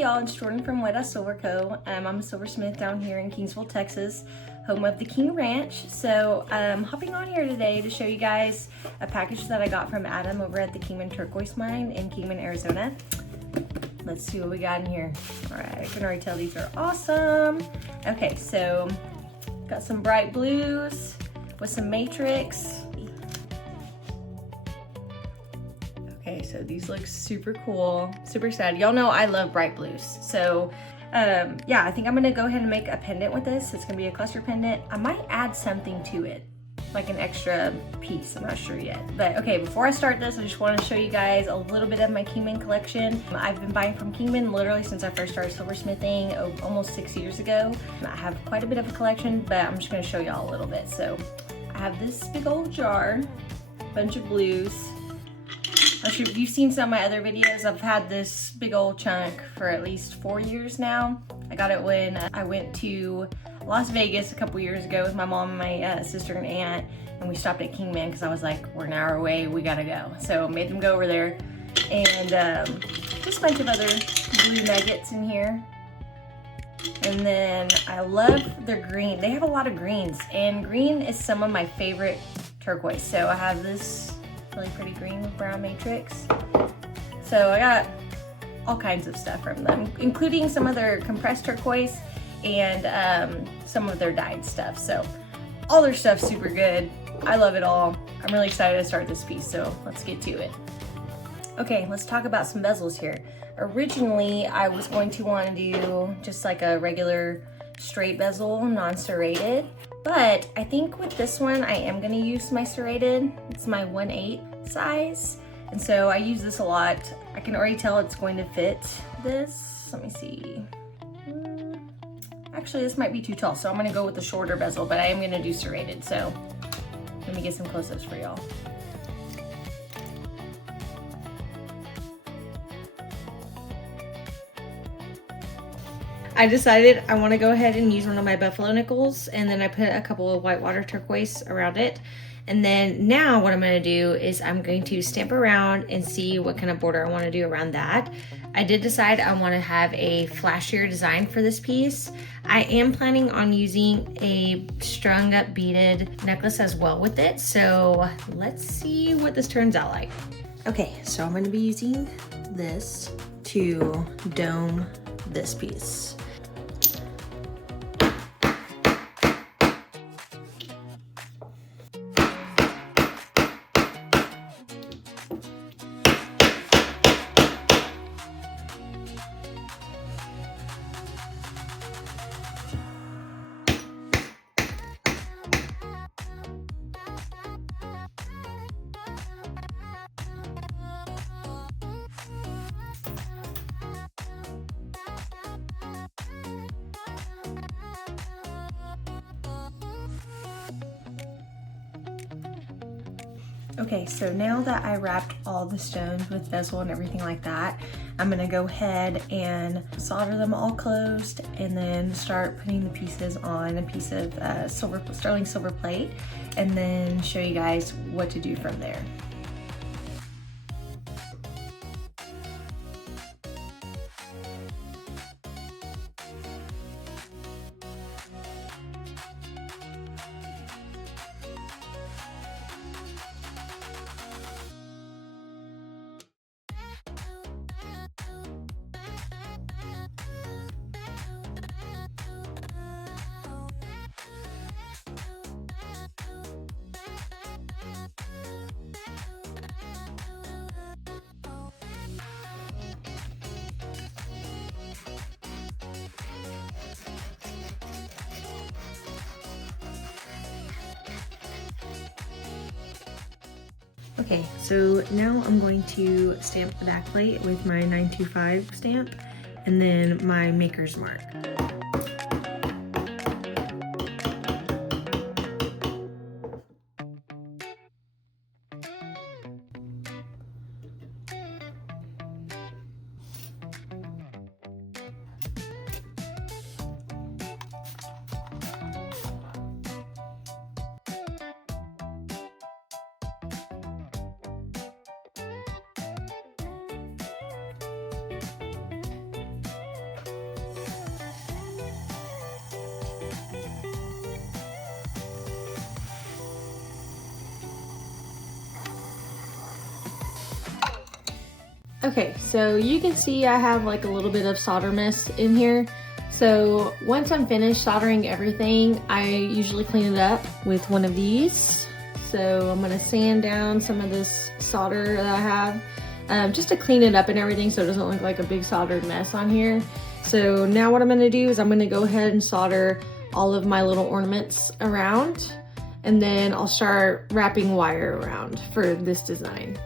Hey y'all, it's Jordan from Wet Silver Co. I'm a silversmith down here in Kingsville, Texas, home of the King Ranch. So I'm hopping on here today to show you guys a package that I got from Adam over at the Kingman Turquoise Mine in Kingman, Arizona. Let's see what we got in here. All right, I can already tell these are awesome. Okay, so got some bright blues with some matrix. Okay, so these look super cool, super excited. Y'all know I love bright blues. So yeah, I think I'm gonna go ahead and make a pendant with this. It's gonna be a cluster pendant. I might add something to it, like an extra piece, I'm not sure yet. But okay, before I start this, I just wanna show you guys a little bit of my Kingman collection. I've been buying from Kingman literally since I first started silversmithing almost 6 years ago. I have quite a bit of a collection, but I'm just gonna show y'all a little bit. So I have this big old jar, bunch of blues. I'm sure if you've seen some of my other videos, I've had this big old chunk for at least 4 years now. I got it when I went to Las Vegas a couple years ago with my mom and my sister and aunt, and we stopped at Kingman because I was like, we're an hour away, we gotta go. So made them go over there, and just a bunch of other blue nuggets in here. And then I love their green. They have a lot of greens, and green is some of my favorite turquoise. So I have this really pretty green with brown matrix. So I got all kinds of stuff from them, including some of their compressed turquoise and some of their dyed stuff. So all their stuff's super good. I love it all. I'm really excited to start this piece, so let's get to it. Okay, let's talk about some bezels here. Originally, I was going to want to do just like a regular straight bezel, non-serrated. But I think with this one, I am gonna use my serrated. It's my 1/8 size. And so I use this a lot. I can already tell it's going to fit this. Let me see. Actually, this might be too tall, so I'm gonna go with the shorter bezel, but I am gonna do serrated. So let me get some close-ups for y'all. I decided I want to go ahead and use one of my buffalo nickels, and then I put a couple of whitewater turquoise around it. And then now what I'm going to do is I'm going to stamp around and see what kind of border I want to do around that. I did decide I want to have a flashier design for this piece. I am planning on using a strung up beaded necklace as well with it. So let's see what this turns out like. Okay, so I'm going to be using this to dome this piece. Okay, so now that I wrapped all the stones with bezel and everything like that, I'm gonna go ahead and solder them all closed and then start putting the pieces on a piece of sterling silver plate, and then show you guys what to do from there. Okay, so now I'm going to stamp the back plate with my 925 stamp and then my maker's mark. Okay, so you can see I have like a little bit of solder mess in here. So once I'm finished soldering everything, I usually clean it up with one of these. So I'm gonna sand down some of this solder that I have, just to clean it up and everything so it doesn't look like a big soldered mess on here. So now what I'm gonna do is I'm gonna go ahead and solder all of my little ornaments around, and then I'll start wrapping wire around for this design.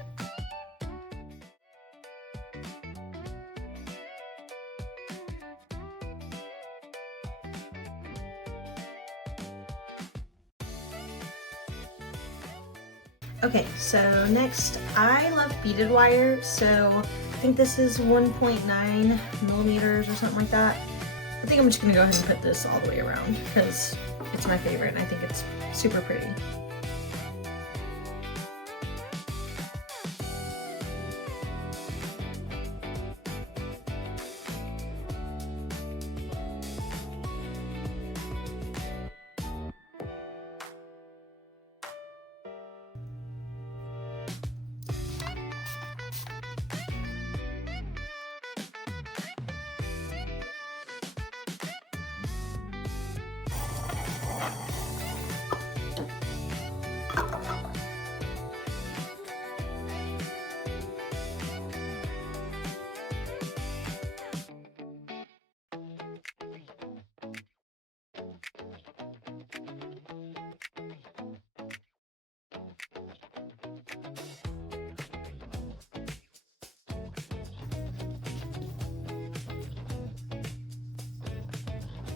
Okay, so next, I love beaded wire, so I think this is 1.9 millimeters or something like that. I think I'm just gonna go ahead and put this all the way around because it's my favorite and I think it's super pretty.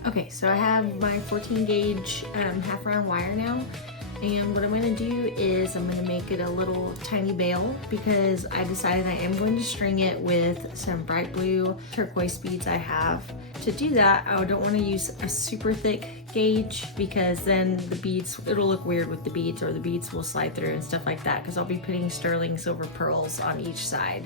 Okay, so I have my 14 gauge half round wire now, and what I'm going to do is I'm going to make it a little tiny bail because I decided I am going to string it with some bright blue turquoise beads I have. To do that, I don't want to use a super thick gauge because then the beads, it'll look weird with the beads, or the beads will slide through and stuff like that, because I'll be putting sterling silver pearls on each side.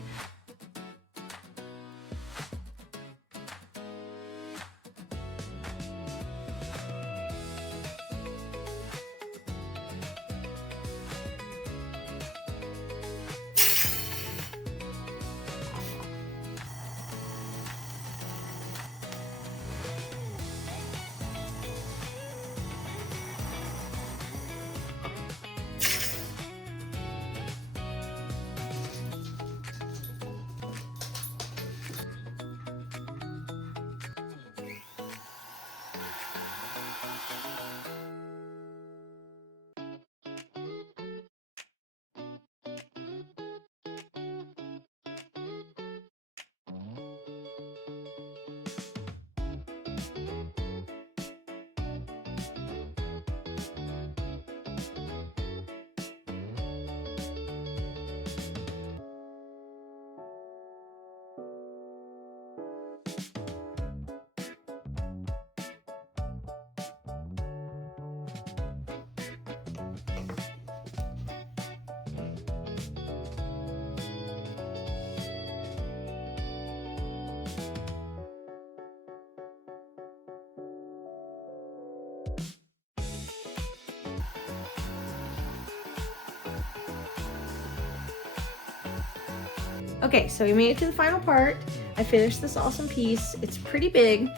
Okay, so we made it to the final part. I finished this awesome piece. It's pretty big.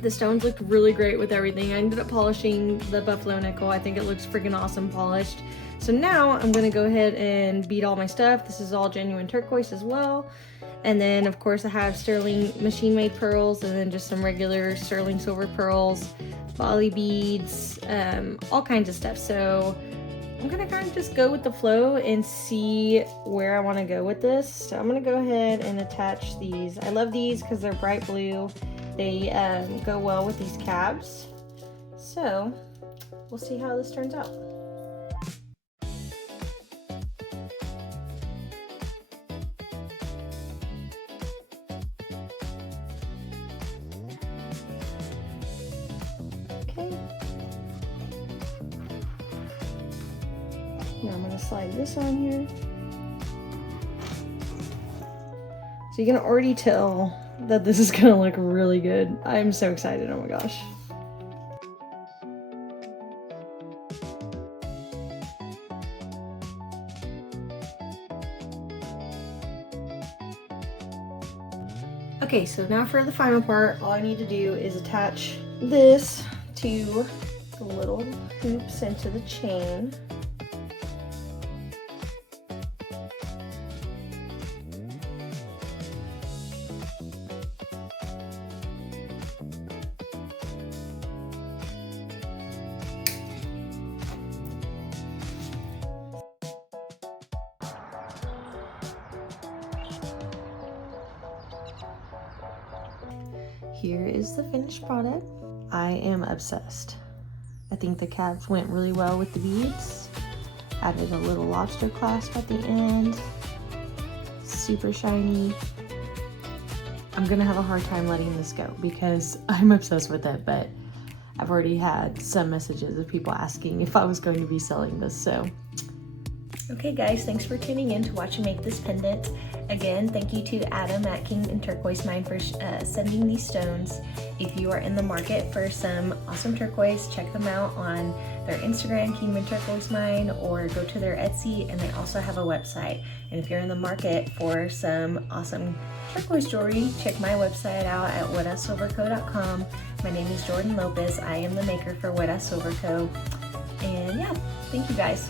The stones look really great with everything. I ended up polishing the buffalo nickel. I think it looks freaking awesome polished. So now I'm gonna go ahead and bead all my stuff. This is all genuine turquoise as well. And then of course I have sterling machine made pearls, and then just some regular sterling silver pearls, volley beads, all kinds of stuff. So I'm gonna kind of just go with the flow and see where I want to go with this. So I'm gonna go ahead and attach these. I love these because they're bright blue. They go well with these cabs. So we'll see how this turns out. Okay. Now I'm going to slide this on here. So you can already tell that this is going to look really good. I'm so excited. Oh my gosh. Okay, so now for the final part, all I need to do is attach this to the little hoops into the chain. Here is the finished product. I am obsessed. I think the cabs went really well with the beads. Added a little lobster clasp at the end. Super shiny. I'm gonna have a hard time letting this go because I'm obsessed with it, but I've already had some messages of people asking if I was going to be selling this, so. Okay guys, thanks for tuning in to watch me make this pendant. Again, thank you to Adam at Kingman Turquoise Mine for sending these stones. If you are in the market for some awesome turquoise, check them out on their Instagram, Kingman Turquoise Mine, or go to their Etsy, and they also have a website. And if you're in the market for some awesome turquoise jewelry, check my website out at wearable.com. My name is Jordan Lopez. I am the maker for Wearable. And yeah, thank you guys.